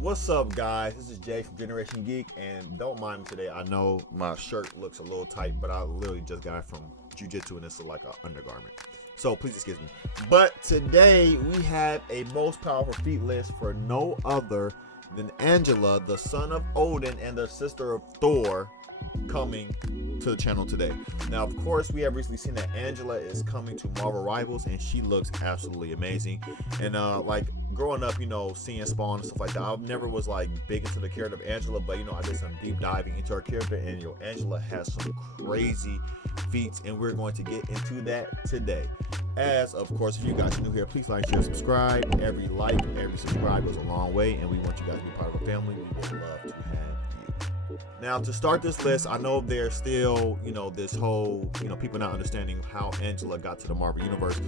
What's up, guys? This is Jay from Generation Geek, and don't mind me today. I know my shirt looks a little tight, but I literally just got it from jiu-jitsu, and this is like an undergarment. So please excuse me. But today we have a most powerful feat list for no other than Angela, the son of Odin and the sister of Thor, coming to the channel today. Now, of course, we have recently seen that Angela is coming to Marvel Rivals, and she looks absolutely amazing. And like growing up, seeing Spawn and stuff like that, I never was like big into the character of Angela, but I did some deep diving into her character, and Angela has some crazy feats, and we're going to get into that today. As of course, if you guys are new here, please like, share, subscribe. Every like, every subscribe goes a long way, and we want you guys to be part of our family. We would love to have you. Now, to start this list, I know there's still, this whole, people not understanding how Angela got to the Marvel Universe.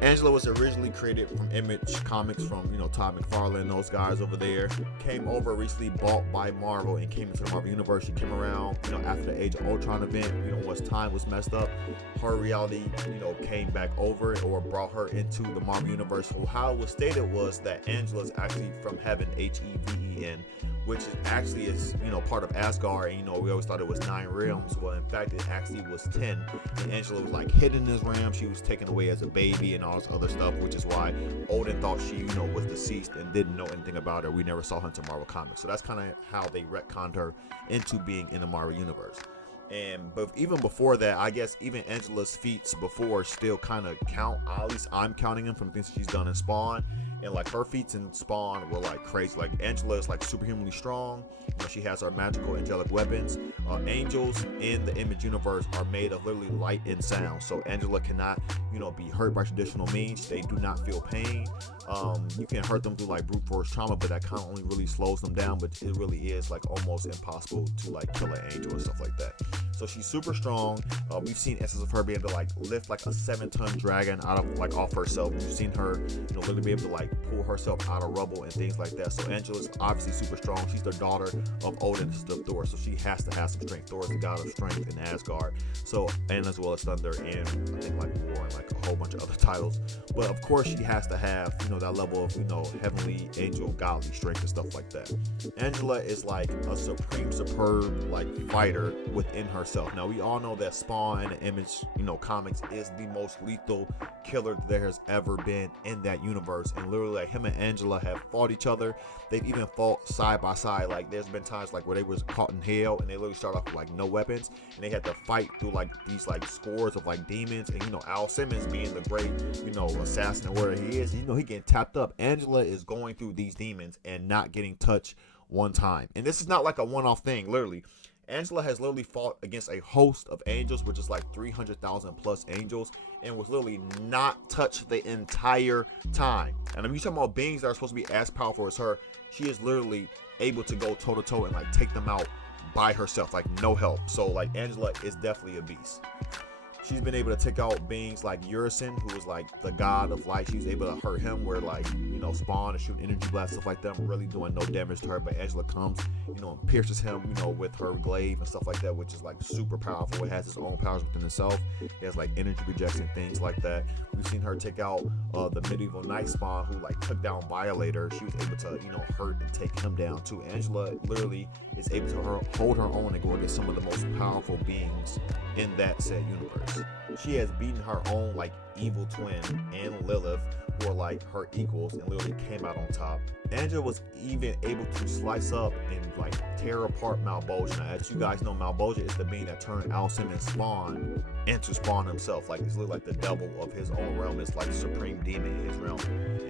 Angela was originally created from Image Comics from, Todd McFarlane, those guys over there. Came over recently, bought by Marvel, and came into the Marvel Universe. She came around, after the Age of Ultron event, once time was messed up, her reality, came back over or brought her into the Marvel Universe. So how it was stated was that Angela is actually from heaven, Heaven, which is part of Asgard, and we always thought it was 9 realms. Well, in fact, it actually was 10, and Angela was like hidden in this realm. She was taken away as a baby and all this other stuff, which is why Odin thought she was deceased and didn't know anything about her. We never saw her into Marvel Comics, so that's kind of how they retconned her into being in the Marvel Universe. But even before that, I guess even Angela's feats before still kind of count. At least I'm counting them from things she's done in Spawn. And like her feats in Spawn were like crazy. Like Angela is like superhumanly strong. She has her magical angelic weapons. Angels in the Image universe are made of literally light and sound. So Angela cannot, be hurt by traditional means. They do not feel pain. You can hurt them through like brute force trauma, but that kind of only really slows them down. But it really is like almost impossible to like kill an angel and stuff like that. So she's super strong. We've seen instances of her being able to like lift like a 7-ton dragon out of like off herself. We've seen her, literally be able to like pull herself out of rubble and things like that. So Angela's obviously super strong. She's the daughter of Odin, sister of Thor, so she has to have some strength. Thor is the god of strength in Asgard. So, and as well as thunder, and I think like war and like a whole bunch of other titles. But of course, she has to have that level of heavenly angel godly strength and stuff like that. Angela is like a supreme, superb like fighter within herself. Now we all know that Spawn and the Image comics is the most lethal killer there has ever been in that universe, and literally like him and Angela have fought each other. They've even fought side by side. Like there's been times like where they was caught in hell, and they literally start off with like no weapons, and they had to fight through like these like scores of like demons. And Al Simmons being the great assassin or whatever he is, he getting tapped up. Angela is going through these demons and not getting touched one time. And this is not like a one-off thing. Literally, Angela has literally fought against a host of angels, which is like 300,000 plus angels, and was literally not touched the entire time. And I'm talking about beings that are supposed to be as powerful as her. She is literally able to go toe to toe and like take them out by herself, like no help. So like Angela is definitely a beast. She's been able to take out beings like Urizen, who was like the god of light. She was able to hurt him where like, Spawn and shoot energy blasts, stuff like that, really doing no damage to her. But Angela comes, and pierces him, with her glaive and stuff like that, which is like super powerful. It has its own powers within itself. It has like energy projection, things like that. We've seen her take out the medieval knight Spawn, who like took down Violator. She was able to, hurt and take him down too. Angela literally is able to hold her own and go against some of the most powerful beings in that said universe. She has beaten her own like evil twin and Lilith, who are like her equals, and literally came out on top. Angela was even able to slice up and like tear apart Malbolgia. Now, as you guys know, Malbolgia is the being that turned Al Simmons' Spawn into Spawn himself. Like, it's literally like the double of his own realm. It's like supreme demon in his realm,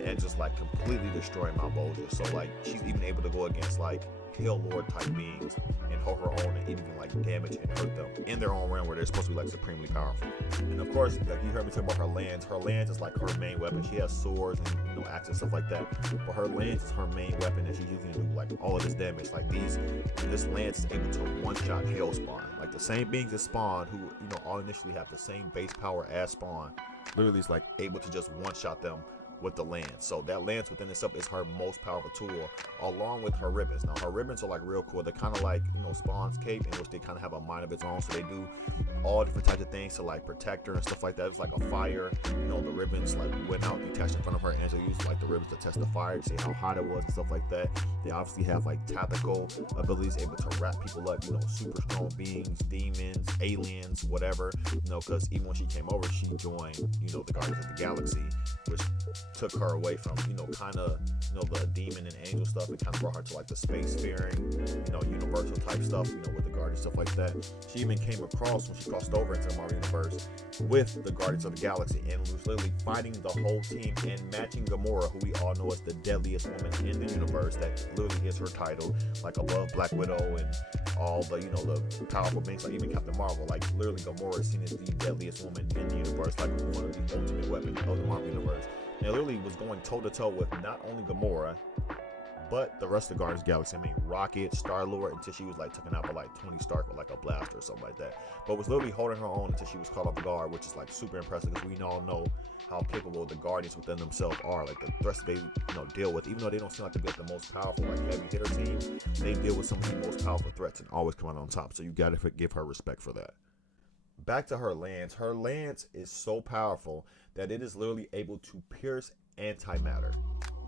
and just like completely destroying Malbolgia. So like she's even able to go against like Hill Lord type beings and hold her own and even like damage and hurt them in their own realm where they're supposed to be like supremely powerful. And of course, like you heard me talk about her lands. Her lands is like her main weapon. She has swords and axes, stuff like that. But her lands is her main weapon, and she's using to do like all of this damage. Like this lance is able to one-shot Hell Spawn. Like the same beings as Spawn, who all initially have the same base power as Spawn, literally is like able to just one-shot them with the lance. So that lance within itself is her most powerful tool, along with her ribbons. Now her ribbons are like real cool. They're kind of like, you know, Spawn's cape, in which they kind of have a mind of its own. So they do all different types of things to like protect her and stuff like that. It's like a fire, you know, the ribbons like went out detached in front of her. Angela used like the ribbons to test the fire to see how hot it was and stuff like that. They obviously have like tactical abilities, able to wrap people up, you know, super strong beings, demons, aliens, whatever, you know, because even when she came over, she joined, you know, the Guardians of the Galaxy, which took her away from, you know, kind of, you know, the demon and angel stuff. It kind of brought her to like the space-faring, you know, universal type stuff, you know, with the Guardians, stuff like that. She even came across, when she crossed over into the Marvel Universe, with the Guardians of the Galaxy, and was literally fighting the whole team and matching Gamora, who we all know is the deadliest woman in the universe. That literally is her title, like above Black Widow and all the, you know, the powerful beings, like even Captain Marvel. Like literally Gamora is seen as the deadliest woman in the universe, like one of the ultimate weapons of the Marvel Universe. And literally was going toe to toe with not only Gamora, but the rest of the Guardians of the Galaxy. I mean, Rocket, Star-Lord, until she was like taken out by like Tony Stark with like a blaster or something like that. But was literally holding her own until she was caught off guard, which is like super impressive, because we all know how capable the Guardians within themselves are. Like the threats they, you know, deal with, even though they don't seem like to be like the most powerful, like heavy hitter team, they deal with some of the most powerful threats and always come out on top. So you gotta give her respect for that. Back to her lance. Her lance is so powerful that it is literally able to pierce antimatter.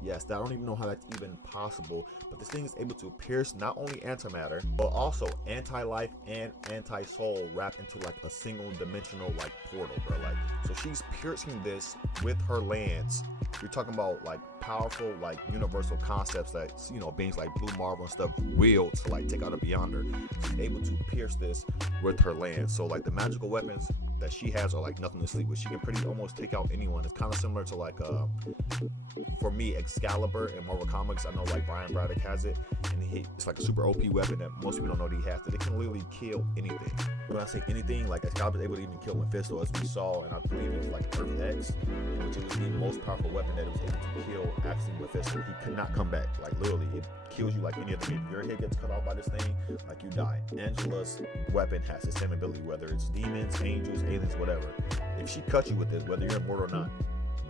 Yes, I don't even know how that's even possible, but this thing is able to pierce not only antimatter, but also anti-life and anti-soul wrapped into like a single dimensional like portal, bro. Like, so she's piercing this with her lance. You're talking about like powerful, like universal concepts that, you know, beings like Blue Marvel and stuff wield to like take out a Beyonder. She's able to pierce this with her lance. So like the magical weapons that she has are like nothing to sleep with. She can pretty almost take out anyone. It's kind of similar to like for me, Excalibur in Marvel Comics. I know like Brian Braddock has it, and it's like a super OP weapon that most people don't know that he has. That it can literally kill anything. When I say anything, like Excalibur is able to even kill Mephisto, as we saw, and I believe it was like Earth X, which it was the most powerful weapon that it was able to kill actually Mephisto. He could not come back. Like literally, it kills you like any other game. If your head gets cut off by this thing, like you die. Angela's weapon has the same ability, whether it's demons, angels, aliens, whatever. If she cuts you with this, whether you're immortal or not,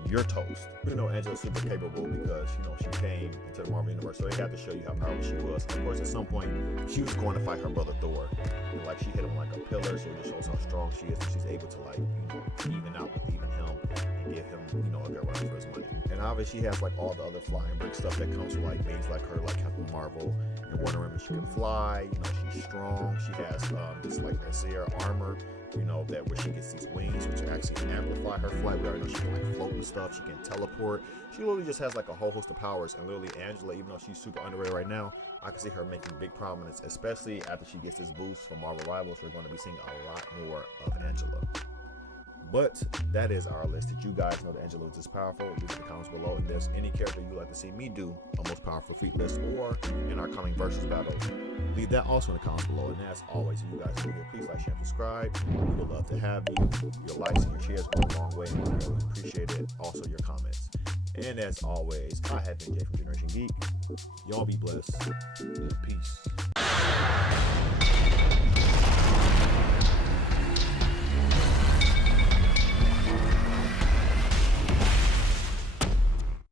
you're toast. You know, Angela's super capable because, you know, she came into the Marvel Universe, so they had to show you how powerful she was. And of course, at some point, she was going to fight her brother Thor. And like, she hit him like a pillar, so it just shows how strong she is. And she's able to, like, you know, even out with even him and give him, you know, a good run for his money. And obviously, she has like all the other flying brick stuff that comes from like beings like her, like Captain Marvel and Wonder Woman. She can fly, you know, she's strong. She has this like Air armor, you know, that where she gets these wings which actually amplify her flight. We already know she can like float and stuff. She can teleport. She literally just has like a whole host of powers. And literally Angela, even though she's super underrated right now, I can see her making big prominence, especially after she gets this boost from Marvel Rivals. We're going to be seeing a lot more of Angela. But that is our list. Did you guys know that Angela is this powerful? Leave it in the comments below. And if there's any character you'd like to see me do a most powerful feat list or in our coming versus battles, leave that also in the comments below. And as always, if you guys do, please like, share, and subscribe. We would love to have you. Your likes and your shares go a long way, and we really appreciate it. Also, your comments. And as always, I have been Jay from Generation Geek. Y'all be blessed. Peace.